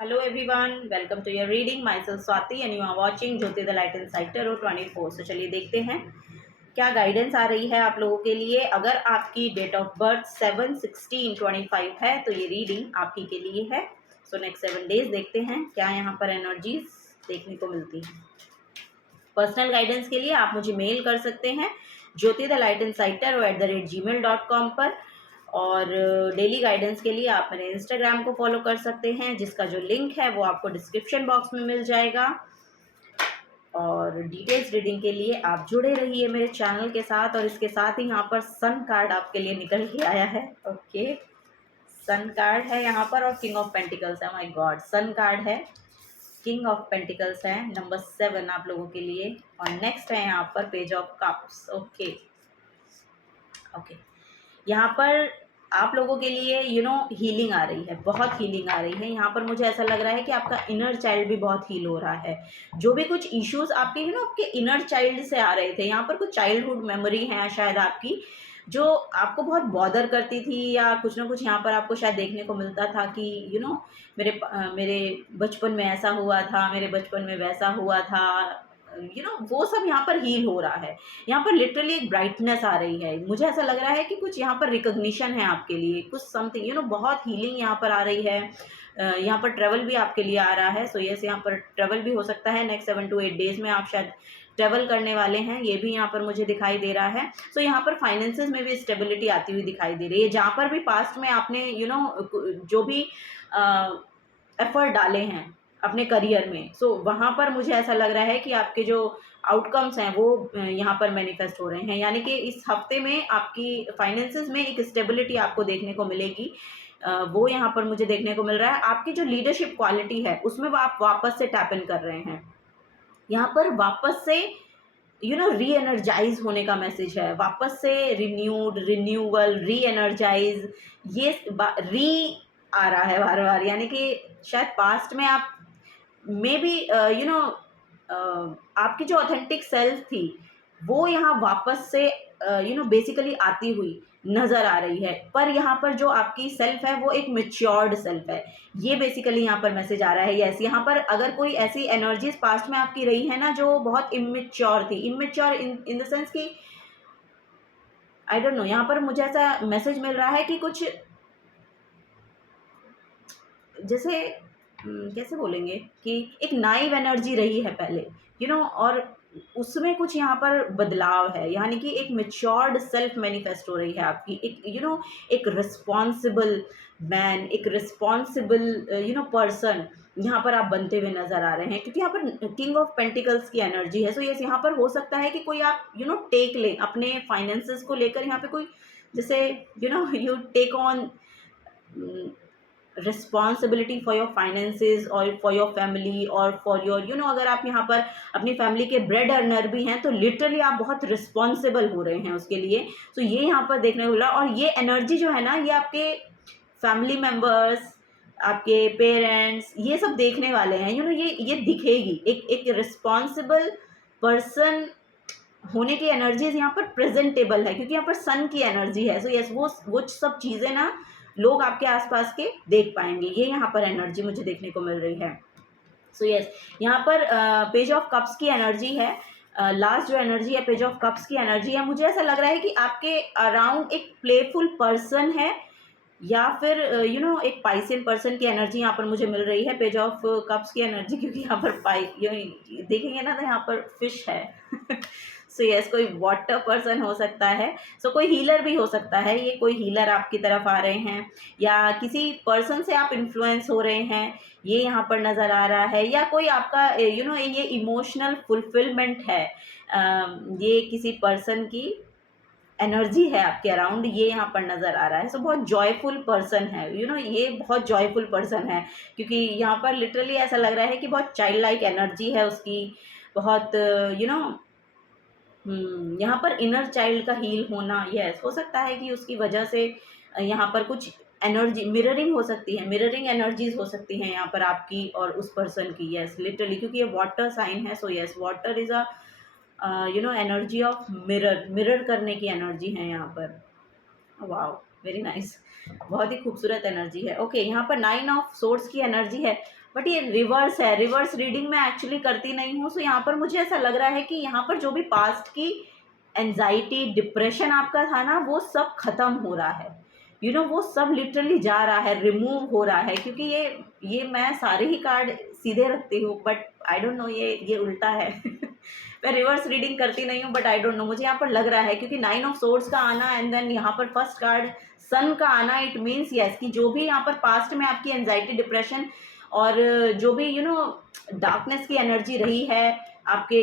Hello everyone, welcome to your reading. Myself Swati and you are watching Jyoti the light inside tarot 24। तो चलिए देखते हैं क्या guidance आ रही है आप लोगों के लिए। अगर आपकी डेट ऑफ बर्थ 7/16/25 है तो ये रीडिंग आप ही के लिए है। सो नेक्स्ट 7 डेज देखते हैं क्या यहाँ पर एनर्जीज देखने को मिलती है। पर्सनल गाइडेंस के लिए आप मुझे मेल कर सकते हैं Jyoti the light inside tarot @gmail.com पर। और डेली गाइडेंस के लिए आप मेरे इंस्टाग्राम को फॉलो कर सकते हैं जिसका जो लिंक है वो आपको डिस्क्रिप्शन बॉक्स में मिल जाएगा। और डिटेल्स रीडिंग के लिए आप जुड़े रहिए मेरे चैनल के साथ। और इसके साथ ही यहाँ पर सन कार्ड आपके लिए निकल के आया है। ओके, सन कार्ड है यहाँ पर और किंग ऑफ पेंटिकल्स है। माय गॉड, सन कार्ड है, किंग ऑफ पेंटिकल्स है, नंबर 7 आप लोगों के लिए। और नेक्स्ट है यहाँ पर page of cups. Okay okay, यहाँ पर आप लोगों के लिए हीलिंग आ रही है, बहुत हीलिंग आ रही है। यहाँ पर मुझे ऐसा लग रहा है कि आपका इनर चाइल्ड भी बहुत हील हो रहा है। जो भी कुछ इश्यूज आपके आपके इनर चाइल्ड से आ रहे थे, यहाँ पर कुछ चाइल्डहुड मेमोरी है शायद आपकी, जो आपको बहुत बॉदर करती थी, या कुछ ना कुछ यहाँ पर आपको शायद देखने को मिलता था कि मेरे बचपन में ऐसा हुआ था, मेरे बचपन में वैसा हुआ था। वो सब यहाँ पर हील हो रहा है। यहाँ पर लिटरली एक ब्राइटनेस आ रही है। मुझे ऐसा लग रहा है कि कुछ यहाँ पर रिकॉग्निशन है आपके लिए, कुछ समथिंग बहुत हीलिंग यहाँ पर आ रही है। यहाँ पर ट्रेवल भी आपके लिए आ रहा है। सो यस, यहाँ पर ट्रेवल भी हो सकता है। नेक्स्ट 7 to 8 डेज में आप शायद ट्रेवल करने वाले हैं, ये भी यहाँ पर मुझे दिखाई दे रहा है। सो यहाँ पर फाइनेंसेस में भी स्टेबिलिटी आती हुई दिखाई दे रही है। जहाँ पर भी पास्ट में आपने जो भी एफर्ट डाले हैं अपने करियर में, सो वहाँ पर मुझे ऐसा लग रहा है कि आपके जो आउटकम्स हैं वो यहाँ पर मैनिफेस्ट हो रहे हैं। यानी कि इस हफ्ते में आपकी फाइनेंसेस में एक स्टेबिलिटी आपको देखने को मिलेगी। वो यहाँ पर मुझे देखने को मिल रहा है। आपकी जो लीडरशिप क्वालिटी है उसमें आप वापस से टैप इन कर रहे हैं। यहाँ पर वापस से री एनर्जाइज होने का मैसेज है। वापस से रिन्यूड, रिन्यूअल, री एनर्जाइज, ये री आ रहा है बार बार। यानी कि शायद पास्ट में आप मे बी आपकी जो ऑथेंटिक सेल्फ थी वो यहाँ वापस से बेसिकली आती हुई नज़र आ रही है। पर यहाँ पर जो आपकी सेल्फ है वो एक मेच्योर्ड सेल्फ है, ये बेसिकली यहाँ पर मैसेज आ रहा है। यस, यहाँ पर अगर कोई ऐसी एनर्जीज पास्ट में आपकी रही है ना जो बहुत इमेच्योर थी, इमेच्योर इन द सेंस कि आई डोंट नो, यहाँ पर मुझे ऐसा मैसेज मिल रहा है कि कुछ जैसे कैसे बोलेंगे कि एक नाइव एनर्जी रही है पहले, और उसमें कुछ यहाँ पर बदलाव है। यानी कि एक मेच्योर्ड सेल्फ मैनिफेस्ट हो रही है आपकी। एक एक रिस्पॉन्सिबल मैन, एक रिस्पॉन्सिबल पर्सन यहाँ पर आप बनते हुए नजर आ रहे हैं, क्योंकि यहाँ पर किंग ऑफ पेंटिकल्स की एनर्जी है। सो यस, यहाँ पर हो सकता है कि कोई आप टेक लें अपने फाइनेंसेस को लेकर। यहाँ पे कोई जैसे you take on responsibility for your finances और फॉर योर फैमिली और फॉर योर अगर आप यहाँ पर अपनी फैमिली के ब्रेड अर्नर भी हैं तो लिटरली आप बहुत रिस्पॉन्सिबल हो रहे हैं उसके लिए। तो ये यहाँ पर देखने को मिला। और ये एनर्जी जो है ना, ये आपके फैमिली मेम्बर्स, आपके पेरेंट्स, ये सब देखने वाले हैं। ये दिखेगी एक रिस्पॉन्सिबल पर्सन होने की एनर्जीज यहाँ पर प्रेजेंटेबल है, क्योंकि यहाँ पर सन की एनर्जी है। सो यस, वो सब चीज़ें ना लोग आपके आसपास के देख पाएंगे। ये यहाँ पर एनर्जी मुझे देखने को मिल रही है। सो यस, यहाँ पर पेज ऑफ कप्स की एनर्जी है। लास्ट जो एनर्जी है पेज ऑफ कप्स की एनर्जी है। मुझे ऐसा लग रहा है कि आपके अराउंड एक प्लेफुल पर्सन है, या फिर एक पाइसियन पर्सन की एनर्जी यहाँ पर मुझे मिल रही है पेज ऑफ कप्स की एनर्जी, क्योंकि यहाँ पर देखेंगे ना तो यहाँ पर फिश है। सो यस, कोई वाटर पर्सन हो सकता है। सो कोई हीलर भी हो सकता है। ये कोई हीलर आपकी तरफ आ रहे हैं, या किसी पर्सन से आप इन्फ्लुएंस हो रहे हैं, ये यहाँ पर नज़र आ रहा है। या कोई आपका ये इमोशनल फुलफिलमेंट है। ये किसी पर्सन की एनर्जी है आपके अराउंड, ये यहाँ पर नज़र आ रहा है। सो बहुत जॉयफुल पर्सन है, ये बहुत जॉयफुल पर्सन है, क्योंकि यहाँ पर लिटरली ऐसा लग रहा है कि बहुत चाइल्ड लाइक एनर्जी है उसकी। बहुत यहाँ पर इनर चाइल्ड का हील होना, यस, हो सकता है कि उसकी वजह से यहाँ पर कुछ एनर्जी मिररिंग हो सकती है, मिररिंग एनर्जीज हो सकती हैं यहाँ पर आपकी और उस पर्सन की। यस, लिटरली, क्योंकि ये वाटर साइन है। So yes, water is a energy of mirror करने की एनर्जी है यहाँ पर। वाओ, वेरी नाइस, बहुत ही खूबसूरत एनर्जी है। ओके, यहाँ पर 9 ऑफ सोर्ड्स की एनर्जी है। बट ये रिवर्स है, रिवर्स रीडिंग मैं एक्चुअली करती नहीं हूँ। सो यहाँ पर मुझे ऐसा लग रहा है कि यहाँ पर जो भी पास्ट की एंजाइटी डिप्रेशन आपका था ना, वो सब खत्म हो रहा है। वो सब लिटरली जा रहा है, रिमूव हो रहा है। क्योंकि ये मैं सारे ही कार्ड सीधे रखती हूँ, बट आई डोंट नो ये उल्टा है। मैं रिवर्स रीडिंग करती नहीं हूँ, बट आई डोंट नो, मुझे यहाँ पर लग रहा है क्योंकि 9 ऑफ सोर्ड्स का आना एंड देन यहाँ पर फर्स्ट कार्ड सन का आना, इट मीन्स यस कि जो भी यहाँ पर पास्ट में आपकी एंजाइटी डिप्रेशन और जो भी डार्कनेस की एनर्जी रही है आपके,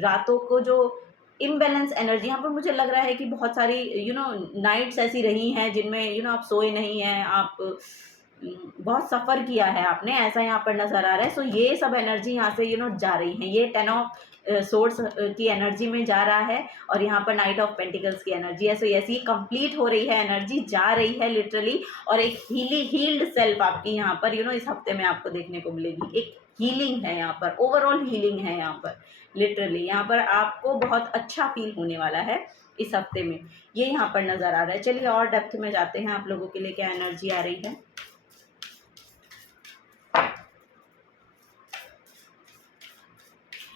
रातों को जो इम्बैलेंस एनर्जी, यहाँ पर मुझे लग रहा है कि बहुत सारी नाइट्स ऐसी रही हैं जिनमें आप सोए नहीं हैं, आप बहुत सफ़र किया है आपने, ऐसा यहाँ पर नज़र आ रहा है। सो ये सब एनर्जी यहाँ से जा रही है। ये 10 ऑफ सोर्स की एनर्जी में जा रहा है और यहाँ पर नाइट ऑफ पेंटिकल्स की एनर्जी है। सो ऐसी कंप्लीट हो रही है, एनर्जी जा रही है लिटरली। और एक हील्ड सेल्फ आपकी यहाँ पर इस हफ्ते में आपको देखने को मिलेगी। एक हीलिंग है यहाँ पर, ओवरऑल हीलिंग है यहाँ पर लिटरली। यहाँ पर आपको बहुत अच्छा फील होने वाला है इस हफ्ते में, ये यहाँ पर नज़र आ रहा है। चलिए और डेप्थ में जाते हैं, आप लोगों के लिए क्या एनर्जी आ रही है।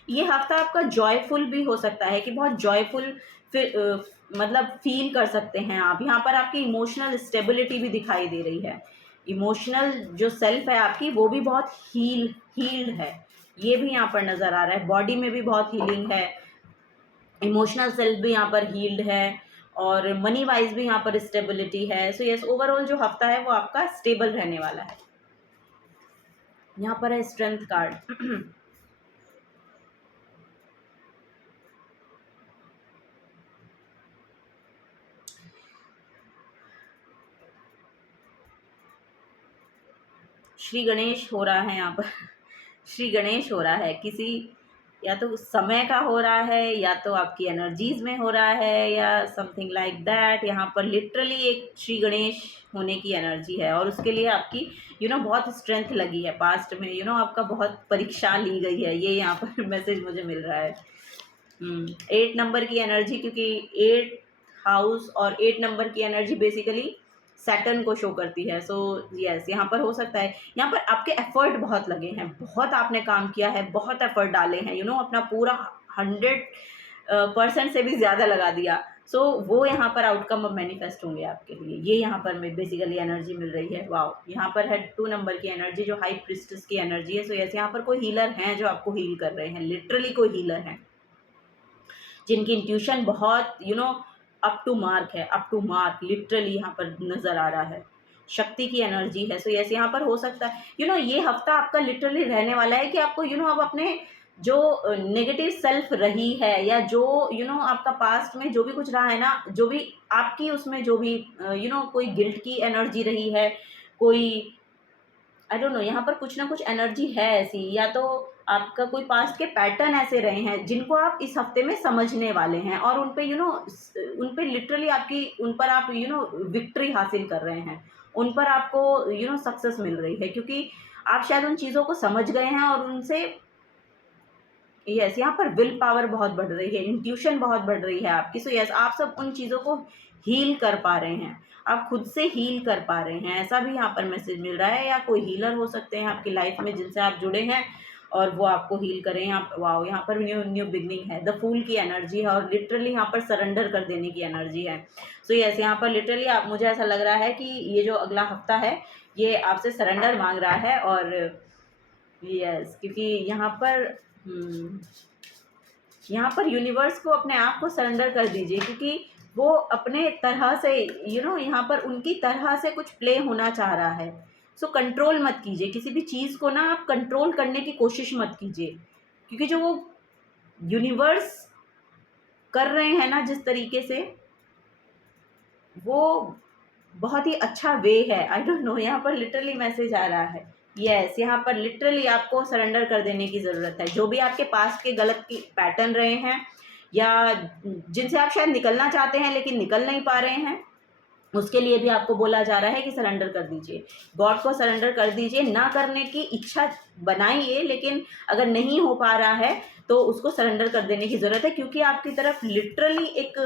ये हफ्ता आपका जॉयफुल भी हो सकता है कि बहुत जॉयफुल मतलब फील कर सकते हैं आप। यहाँ पर आपकी इमोशनल स्टेबिलिटी भी दिखाई दे रही है। इमोशनल जो सेल्फ है आपकी, वो भी बहुत हील्ड है, ये भी यहाँ पर नज़र आ रहा है। बॉडी में भी बहुत हीलिंग है, इमोशनल सेल्फ भी यहाँ पर हील्ड है और मनी वाइज भी यहाँ पर स्टेबिलिटी है। सो यस, ओवरऑल जो हफ्ता है वो आपका स्टेबल रहने वाला है। यहाँ पर है स्ट्रेंथ कार्ड। श्री गणेश हो रहा है यहाँ पर। श्री गणेश हो रहा है, किसी या तो समय का हो रहा है या तो आपकी एनर्जीज में हो रहा है या समथिंग लाइक दैट। यहाँ पर लिटरली एक श्री गणेश होने की एनर्जी है और उसके लिए आपकी बहुत स्ट्रेंथ लगी है पास्ट में। आपका बहुत परीक्षा ली गई है, ये यहाँ पर मैसेज मुझे मिल रहा है। 8 नंबर की एनर्जी, क्योंकि 8 हाउस और 8 नंबर की एनर्जी बेसिकली सैटर्न को शो करती है। सो यस, यहाँ पर हो सकता है, यहाँ पर आपके एफर्ट बहुत लगे हैं, बहुत आपने काम किया है, बहुत एफर्ट डाले हैं, अपना पूरा 100% से भी ज़्यादा लगा दिया। सो वो यहाँ पर आउटकम अब मैनिफेस्ट होंगे आपके लिए, ये यहाँ पर में बेसिकली एनर्जी मिल रही है। वाओ, यहाँ पर है 2 नंबर की एनर्जी जो हाई प्रिस्टेस की एनर्जी है। सो यस, यहाँ पर कोई हीलर हैं जो आपको हील कर रहे हैं, लिटरली कोई हीलर हैं जिनकी इंट्यूशन बहुत अप टू मार्क है, अप टू मार्क लिटरली यहाँ पर नज़र आ रहा है। शक्ति की एनर्जी है। सो यस, यहाँ पर हो सकता है ये हफ्ता आपका लिटरली रहने वाला है कि आपको अब अपने जो नेगेटिव सेल्फ रही है या जो आपका पास्ट में जो भी कुछ रहा है ना, जो भी आपकी उसमें जो भी कोई गिल्ट की एनर्जी रही है, कोई आई डोंट नो, यहाँ पर कुछ ना कुछ एनर्जी है ऐसी, या तो आपका कोई पास्ट के पैटर्न ऐसे रहे हैं जिनको आप इस हफ्ते में समझने वाले हैं और उन पे उन पे लिटरली आपकी उन पर आप विक्ट्री हासिल कर रहे हैं, उन पर आपको सक्सेस मिल रही है क्योंकि आप शायद उन चीज़ों को समझ गए हैं और उनसे यस, यहाँ पर विल पावर बहुत बढ़ रही है, इंट्यूशन बहुत बढ़ रही है आपकी। सो यस, आप सब उन चीज़ों को हील कर पा रहे हैं, आप खुद से हील कर पा रहे हैं, ऐसा भी यहाँ पर मैसेज मिल रहा है। या कोई हीलर हो सकते हैं आपकी लाइफ में जिनसे आप जुड़े हैं और वो आपको हील करें। वाओ, यहाँ पर न्यू बिगनिंग है, द फूल की एनर्जी है और लिटरली यहाँ पर सरेंडर कर देने की एनर्जी है। सो यस, यहाँ पर लिटरली आप, मुझे ऐसा लग रहा है कि ये जो अगला हफ्ता है ये आपसे सरेंडर मांग रहा है। और यस, क्योंकि यहाँ पर यूनिवर्स को अपने आप को सरेंडर कर दीजिए क्योंकि वो अपने तरह से यहाँ पर उनकी तरह से कुछ प्ले होना चाह रहा है। सो कंट्रोल मत कीजिए किसी भी चीज़ को ना, आप कंट्रोल करने की कोशिश मत कीजिए क्योंकि जो वो यूनिवर्स कर रहे हैं ना जिस तरीके से, वो बहुत ही अच्छा वे है। आई डोंट नो, यहाँ पर लिटरली मैसेज आ रहा है। यस, यहाँ पर लिटरली आपको सरेंडर कर देने की ज़रूरत है। जो भी आपके पास्ट के गलत की पैटर्न रहे हैं या जिनसे आप शायद निकलना चाहते हैं लेकिन निकल नहीं पा रहे हैं, उसके लिए भी आपको बोला जा रहा है कि सरेंडर कर दीजिए, गॉड को सरेंडर कर दीजिए। ना करने की इच्छा बनाइए, लेकिन अगर नहीं हो पा रहा है तो उसको सरेंडर कर देने की ज़रूरत है क्योंकि आपकी तरफ लिटरली एक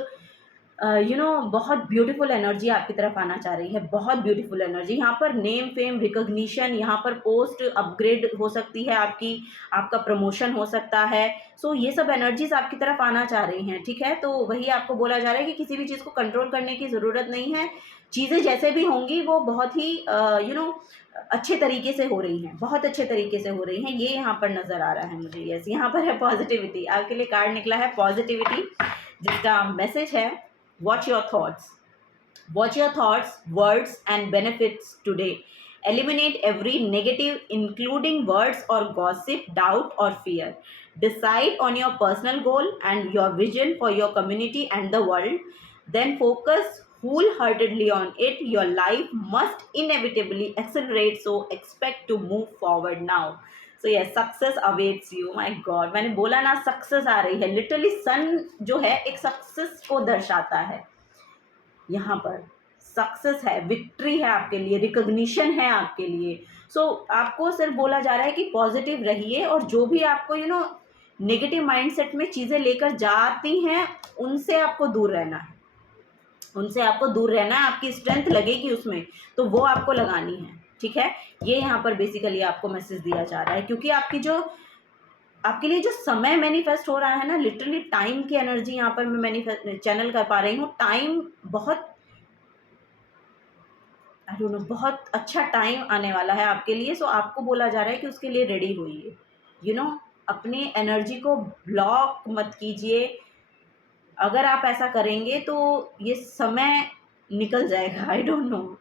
बहुत ब्यूटीफुल एनर्जी आपकी तरफ आना चाह रही है, बहुत ब्यूटीफुल एनर्जी। यहाँ पर नेम फेम रिकॉग्निशन, यहाँ पर पोस्ट अपग्रेड हो सकती है आपकी, आपका प्रमोशन हो सकता है। सो ये सब एनर्जीज आपकी तरफ आना चाह रही हैं, ठीक है। तो वही आपको बोला जा रहा है कि किसी भी चीज़ को कंट्रोल करने की ज़रूरत नहीं है, चीज़ें जैसे भी होंगी वो बहुत ही अच्छे तरीके से हो रही हैं, बहुत अच्छे तरीके से हो रही हैं, ये यहाँ पर नज़र आ रहा है मुझे। यस, यहाँ पर है पॉजिटिविटी, आपके लिए कार्ड निकला है पॉजिटिविटी, जिसका मैसेज है watch your thoughts. Watch your thoughts, words, and benefits today. Eliminate every negative, including words or gossip, doubt, or fear. Decide on your personal goal and your vision for your community and the world. Then focus wholeheartedly on it. Your life must inevitably accelerate, so expect to move forward now. So yes, success awaits you. My God, मैंने बोला ना success आ रही है। Literally सन जो है एक success को दर्शाता है, यहाँ पर सक्सेस है, विक्ट्री है आपके लिए, रिकॉग्निशन है आपके लिए। सो आपको सिर्फ बोला जा रहा है कि पॉजिटिव रहिए, और जो भी आपको नेगेटिव माइंडसेट में चीज़ें लेकर जाती हैं उनसे आपको दूर रहना है, उनसे आपको दूर रहना है। आपकी स्ट्रेंथ लगेगी उसमें तो वो आपको लगानी है, ठीक है। ये यहाँ पर बेसिकली आपको मैसेज दिया जा रहा है, क्योंकि आपके लिए जो समय मैनिफेस्ट हो रहा है ना, लिटरली टाइम की एनर्जी यहाँ पर मैं मैनिफेस्ट चैनल कर पा रही हूँ। टाइम बहुत, आई डोंट नो, बहुत अच्छा टाइम आने वाला है आपके लिए। सो आपको बोला जा रहा है कि उसके लिए रेडी होइए, अपनी एनर्जी को ब्लॉक मत कीजिए। अगर आप ऐसा करेंगे तो ये समय निकल जाएगा, आई डोंट नो।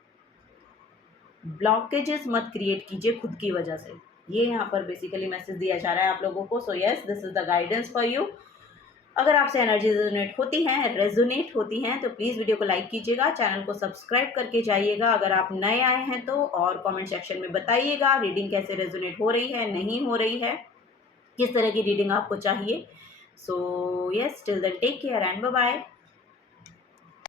ब्लॉकेजेस मत क्रिएट कीजिए खुद की वजह से, ये यहाँ पर बेसिकली मैसेज दिया जा रहा है आप लोगों को। So yes, this is the guidance for you. अगर आपसे एनर्जी रेजोनेट होती हैं तो प्लीज़ वीडियो को लाइक कीजिएगा, चैनल को सब्सक्राइब करके जाइएगा अगर आप नए आए हैं तो, और कमेंट सेक्शन में बताइएगा रीडिंग कैसे रेजोनेट हो रही है, नहीं हो रही है, किस तरह की रीडिंग आपको चाहिए। So yes, till then take care and bye bye.